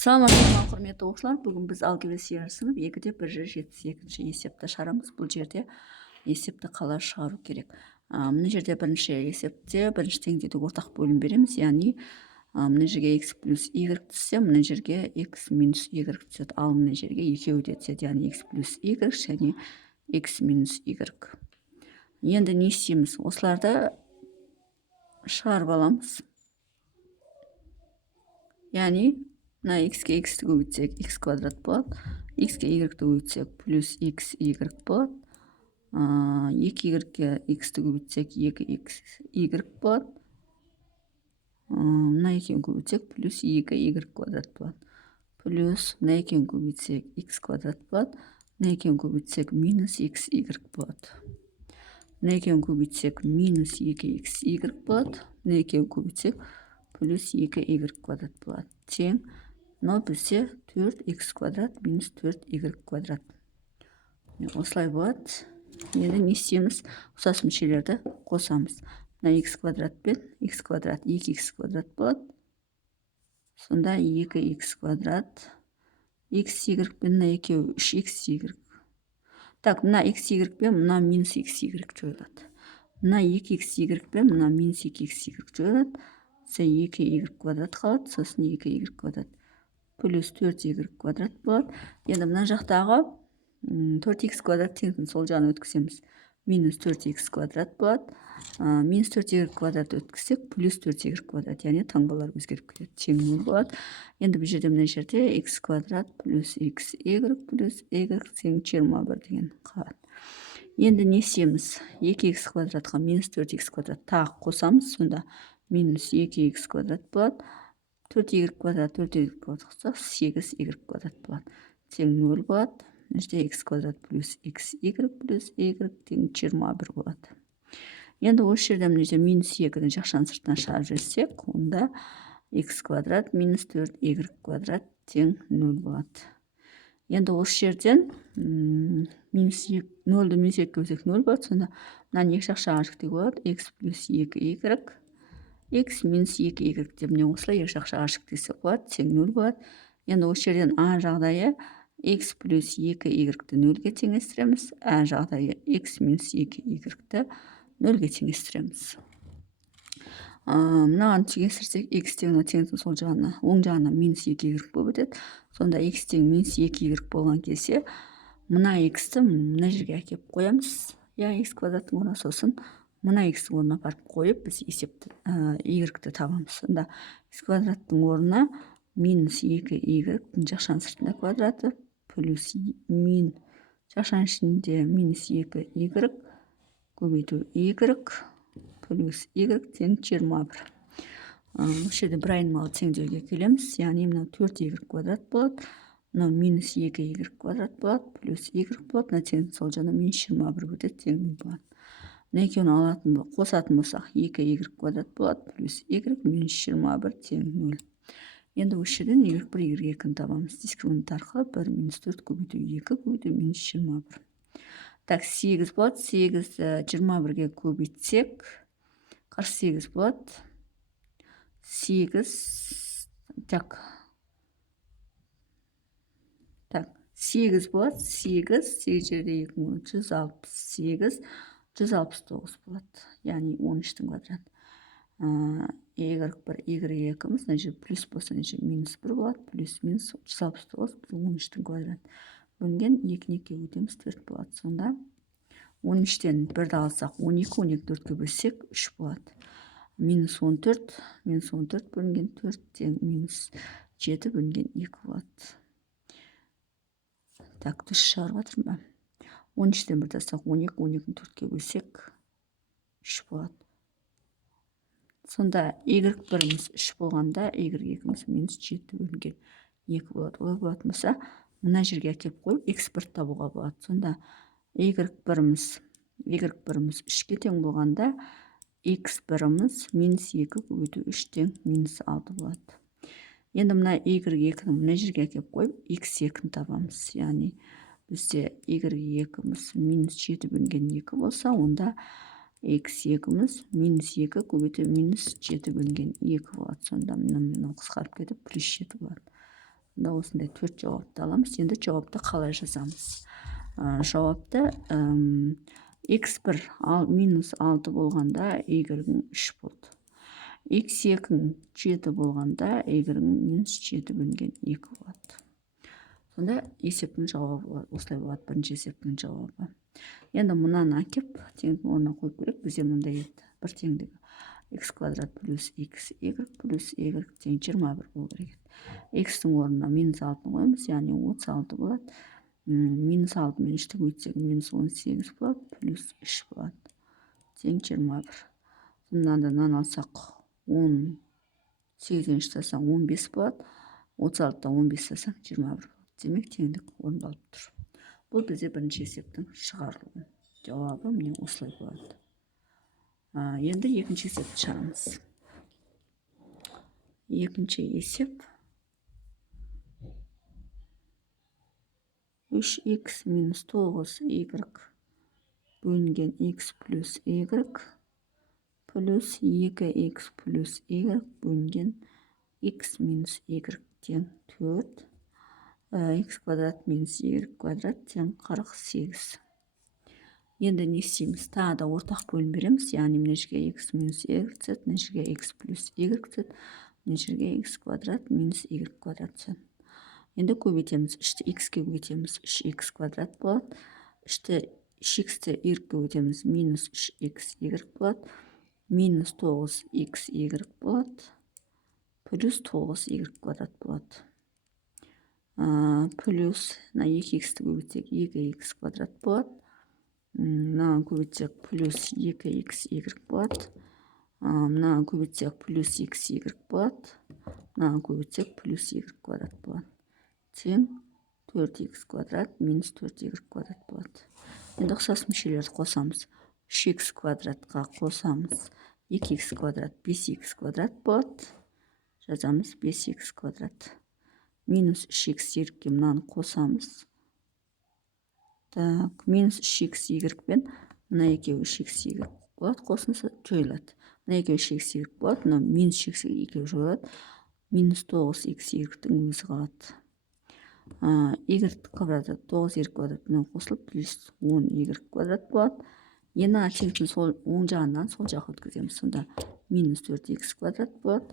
Саламатсыздар ма, құрметті оқушылар. Бүгін біз алгебра сынып 2-де 172-ші есепті шығарамыз. Бұл жерде есепті қалай шығару керек. Мына жерде бірінші есепте бірінші теңдеуді ортақ бөлім береміз. Яғни мына жерге x плюс y түссе, мына жерге x минус y түседі. Ал мына жерге екеуі де түседі. Яғни x плюс y және x минус y. Енді не істейміз? Осыларды шығарып аламыз. Яғни мына x-ке x-ті көбейтсек x квадрат болады, x-ке y-ті көбейтсек плюс x y болады, 2y-ге x-ті көбейтсек 2x y болады, мына екеуін көбейтсек плюс 2y квадрат болады, плюс мына екеуін көбейтсек x квадрат болады, мына екеуін көбейтсек минус x y болады, мына екеуін көбейтсек минус 2x y болады, мына екеуін көбейтсек плюс 2y квадрат болады. Тең мынау бізде 4x квадрат минус 4y квадрат. Осылай болады. Енді не істейміз? Ұқсас мүшелерді қосамыз. Мына x квадрат пен x квадрат 2x квадрат болады. Сонда 2x квадрат xy пен мына екеуі 3xy. Так, мына xy пен мына минус xy жойылады. Мына 2xy пен мына минус 2xy жойылады. 2y квадрат қалады, сосын 2y квадрат плюс 4y квадрат болады. Енді мына жақтағы 4x квадрат теңдігін сол жағына өткіземіз. Минус 4x квадрат болады. Минус 4y квадрат өткізсек, плюс 4y квадрат, яғни таңбалар өзгеріп кетеді. Тең 0 болады. Енді бұл жерде мына жерде x квадрат плюс xy плюс y тең 21 деген қалады. Енді не істейміз? 2x квадратқа минус 4x квадрат тағы қосамыз. Сонда минус 2x квадрат болады. 4y квадрат 4y квадрат қоссақ 8y квадрат болады. Тең 0 болады. Мына жерде x квадрат плюс xy плюс y тең 21 болады. Енді осы жерде мына жерде минус 2-ні жақшаның сыртына шығарып жіберсек, онда x квадрат минус 4y квадрат тең 0 болады. Енді осы жерден минус 2, 0-ді минус 2-ге бөлсек 0 болады. Сонда мынаны екі жақшаға жүктеуге болады. X плюс 2y, x минус 2y деп міне осылай екі жақшаға жүктесе болады. Тең 0 болады. Енді осы жерден а жағдайы x плюс 2y-ді 0-ге теңестіреміз. А жағдайы x минус 2y-ді 0-ге теңестіреміз. Мынаған теңестірсек, x тең теңіздің сол жағына, оң жағына минус 2y болып өтеді. Сонда x тең минус 2y болған кезде, мына x-ті мына жерге әкеп қоямыз. Я x квадраттың орнына, сосын мына x-ті орнына апарып қойып, біз есепті y-ті табамыз. Сонда x квадраттың орнына минус 2y жақшаның сыртында квадраты плюс мин жақшаның ішінде минус 2y көбейту y плюс y тең 21. Осы жерде бір айнымалы теңдеуге келеміз. Яғни мынау 4y квадрат болады. Мынау минус 2y квадрат болады. Плюс y болады. Мына теңдік сол жағына минус 21 өтеді. Тең 0 болады. Мына екеуін қосатын болсақ 2y квадрат болады. Плюс y минус 21 тең 0. Енді осы жерден y1, y2-ні табамыз. Дискриминант арқылы 1 минус 4 көбейту 2 көбейту минус 21. Так, 8 болады. 8-ді 21-ге көбейтсек, 48 болады. 8, так, 8 болады. 8 жерде 168, 169 болады. Яғни 13-тің квадраты. y1, y2-міз, мына жер плюс болса, мына жер минус 1 болады. Плюс минус 169, 13-тің квадраты. Бөлінген 2-ні 2-ге өтеміз, 4 болады. Сонда 13-тен 1-ді алсақ, 12, 12 4-ге бөлсек 3 болады. Минус 14 бөлінген 4 тең минус 7 бөлінген 2 болады. Так, дұрыс шығарып жатырмын ба? 13-тен 1-ді алсақ, 12, 12-ні 4-ге бөлсек 3 болады. Сонда y1-міз 3 болғанда, y2-міз минус 7 бөлінген 2 болады. Олай болатын болса, мына жерге әкеп қойып, x1 табуға болады. Сонда y1-міз 3-ге тең болғанда, x1-міз минус 2 көбейту 3 тең минус 6 болады. Енді мына y2-ні мына жерге әкеп қойып, x2-ні табамыз. Яғни бізде y2-міз минус 7 бөлінген 2 болса, онда x2-міз минус 2 көбейту минус 7 бөлінген 2 болады. Сонда мынау қысқарып кетіп, плюс 7 болады. Мында осындай 4 жауапты аламыз. Енді жауапты қалай жазамыз? Жауапты x1 минус 6 болғанда y-ің 3 болды. x2 7 болғанда y-ің минус 7 бөлінген 2 болады. Сонда есептің жауабы болады. Осылай болады бірінші есептің жауабы. Енді мұнаны әкеп теңдіктің орнына қойып керек. Бізде мынандай еді. Бір теңдігі x квадрат плюс x y плюс y тең 21 болу керек. X-тің орнына минус 6 қойымыз, яғни 36 болады. Минус 6 мен 3-ті көбейтсек минус 18 болады, плюс 3 болады. Тең 21. Мынаны алсақ 18-ден 3 тастасаң 15 болады. 36-дан 15 тастасаң 21 болады. Демек теңдік орындалып тұр. Бұл бізде бірінші есептің шығарылуы. Жауабы міне осылай болады. Енді екінші есепті шығарамыз. Екінші есеп 3x минус 9y бөлінген x плюс y плюс 2x плюс y бөлінген x минус y тең 4. X квадрат минус y квадрат тең 48. Енді не істейміз? Тағы да ортақ бөлім береміз. Яғни мына жерге x минус y түседі, мына жерге x плюс y түседі, мына жерге x квадрат минус y квадрат түседі. Енді көбейтеміз. 3-ті x-ке көбейтеміз, 3x квадрат болады. 3-ті x-ті y-ге көбейтеміз, минус 3xy болады. Минус 9xy болады. Плюс 9y квадрат болады. Плюс на 2x-ті көбейтсек 2x квадрат болады. Мына көбейтсек плюс 2xy болады. Мына көбейтсек плюс xy болады. Мына көбейтсек плюс y квадрат болады. Тең 4x квадрат минус 4y квадрат болады. Енді ұқсас мүшелерді қосамыз. 3x квадратқа қосамыз. 2x квадрат 5x квадрат болады. Жазамыз 5x квадрат. Минус 3x y-ге мынаны қосамыз. Так, минус 3x y пен мына екеуі 3x y болады. Қосынса жойылады. Мына екеуі 3x y болады. Мына минус 3x екеуі жойылады. Минус 9x y-тің өзі қалады. Y квадраты 9y квадратынан қосылып плюс 10y квадрат болады. Енді теңдіктің сол оң жағынан сол жаққа өткіземіз. Сонда минус 4x квадрат болады.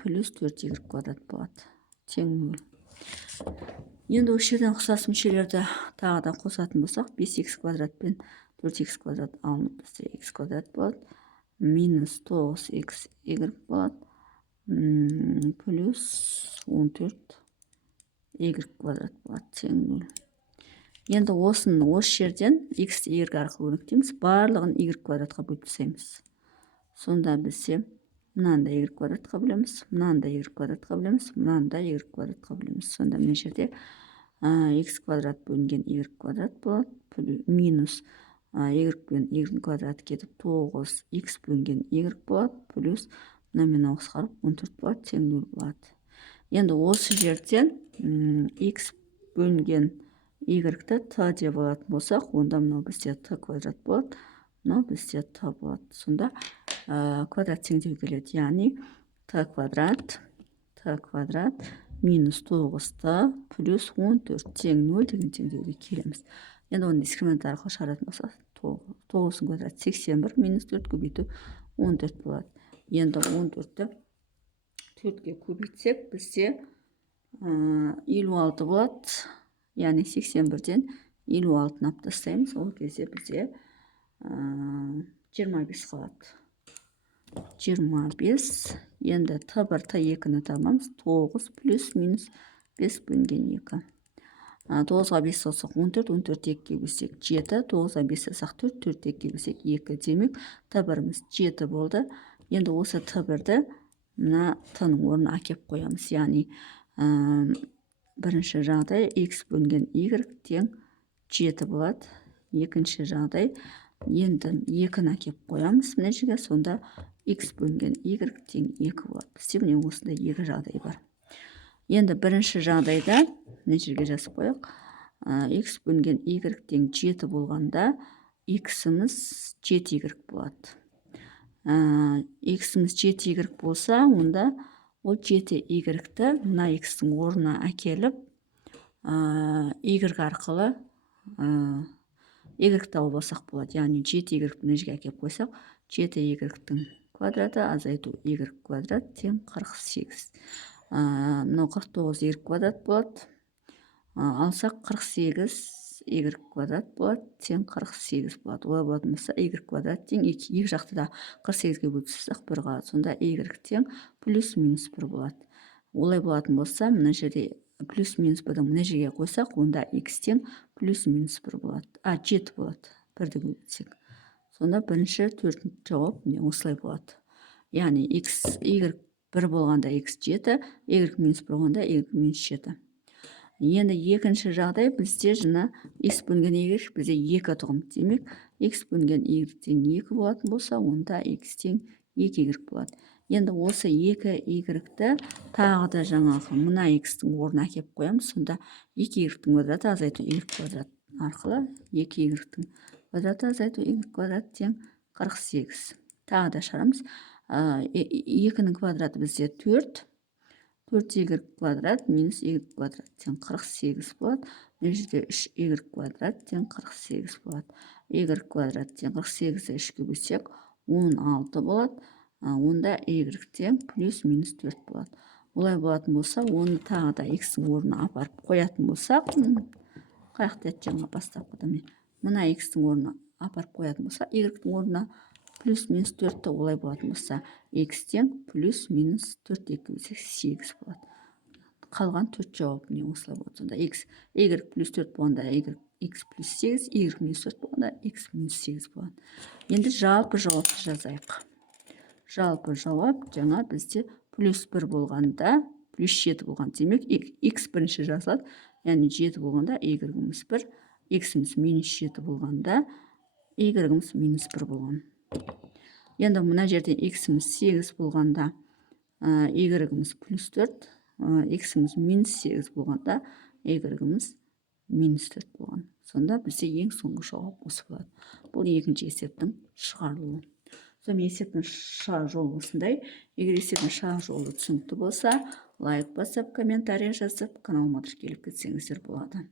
Плюс 4y квадрат болады. Тең 0. Енді осы жерден ұқсас мүшелерді тағы да қосатын болсақ, 5x квадрат пен 4x квадрат алынып бізде x квадрат болады. Минус 9xy болады. Плюс 14 y квадрат болады. Тең 0. Енді осы жерден x-ті y арқылы өрнектейміз. Барлығын y квадратқа бөліп тастаймыз. Сонда бізде мынаны да y квадратқа бөлеміз, мынаны да y квадратқа бөлеміз, мынаны да y квадратқа бөлеміз. Сонда мына жерде x квадрат бөлінген y квадрат болады. Минус y пен y квадрат кетіп 9x бөлінген y болады. Плюс мынамен ауысқарып 14 болады. Тең 0 болады. Енді осы жерден x бөлінген y-ті t деп алатын болсақ, онда мынау бізде t квадрат болады. Мынау бізде t болады. Сонда квадрат теңдеу келеді. Яғни t квадрат минус 9t плюс 14 тең 0 деген теңдеуге келеміз. Енді оны дискриминант арқылы шығаратын болсақ, 9 квадрат 81 минус 4 көбейту 14 болады. Енді 14-ті 4-ге көбейтсек, бізде 56 болады. Яғни 81-ден 56-ны алып тастаймыз. Ол кезде бізде 25 қалады. 25. Енді t1, t2-ні табамыз. 9 плюс минус 5 бөлінген 2. 9-ға 5 қоссақ 14, 14 2-ге бөлсек 7, 9-ға 5 қоссақ 4, 4 2-ге бөлсек 2. Демек t1-міз 7 болды. Енді осы t1-ді мына t-ның орнына әкеп қоямыз. Яғни бірінші жағдай x бөлінген y тең 7 болады. Екінші жағдай енді 2-ні әкеп қоямыз мына жерге. Сонда x бөлінген y тең 2 болады. Бізде міне осындай екі жағдай бар. Енді бірінші жағдайда мына жерге жазып қояйық. X бөлінген y тең 7 болғанда x-іміз 7y болады. X-іміз 7y болса, онда ол 7y-ті мына x-тің орнына әкеліп, y арқылы y тауып алсақ болады. Яғни 7y мына жерге әкеліп қойсақ, 7y-тің квадраты азайту y квадрат тең 48. Мынау 49y квадрат болады. Алсақ 48y квадрат болады, тең 48 болады. Олай болатын болса, y квадрат тең 2. Екі жақты да 48-ге бөлсек 1 қалады. Сонда y тең плюс минус 1 болады. Олай болатын болса, мына жерде плюс минус 1-ді мына жерге қойсақ, онда x тең плюс минус 1 болады. 7 болады. 1-ді көбейтсек. Сонда бірінші, төртінші жауап міне осылай болады. Яғни y 1 болғанда x 7, y минус 1 болғанда y минус 7. Енді екінші жағдай бізде жына x бөлінген y бізде 2 тұғым. Демек, x бөлінген y тең 2 болатын болса, онда x тең 2y болады. Енді осы 2y-ті тағы да жаңағы мына x-тің орнына әкеп қоямыз. Сонда 2y-тің квадраты азайту y квадрат арқылы 2y-тің квадраты азайту y квадрат тең 48. Тағы да шығарамыз. 2-нің квадраты бізде 4. 4y квадрат минус y квадрат тең 48 болады. Мына жерде 3y квадрат тең 48 болады. y квадрат тең 48-ді 3-ке бөлсек 16 болады. Онда y тең плюс минус 4 болады. Олай болатын болса, оны тағы да x-тің орнына апарып қоятын болсақ, қаяқты жаңа бастапқыда мына x-тің орнына апарып қоятын болса, y-тің орнына плюс минус 4-ті олай болатын болса, x тең плюс минус 4 бөлсек 8 болады. Қалған 4 жауап міне осылай болады. Сонда y плюс 4 болғанда x плюс 8, y минус 4 болғанда x минус 8 болады. Енді жалпы жауапты жазайық. Жалпы жауап жаңа бізде плюс 1 болғанда, плюс 7 болған. Демек, x бірінші жазылады. Яғни 7 болғанда y-іміз 1, x-іміз минус 7 болғанда, y-іміз минус 1 болған. Енді мына жерде x-іміз 8 болғанда, y-іміз плюс 4, x-іміз минус 8 болғанда, y-іміз минус 4 болған. Сонда бізде ең соңғы жауап осы болады. Бұл екінші есептің шығарылуы. Сонымен есептің шығару жолы осындай. Егер есептің шығару жолы түсінікті болса, лайк басып, комментарий жазып, каналыма тіркеліп кетсеңіздер болады.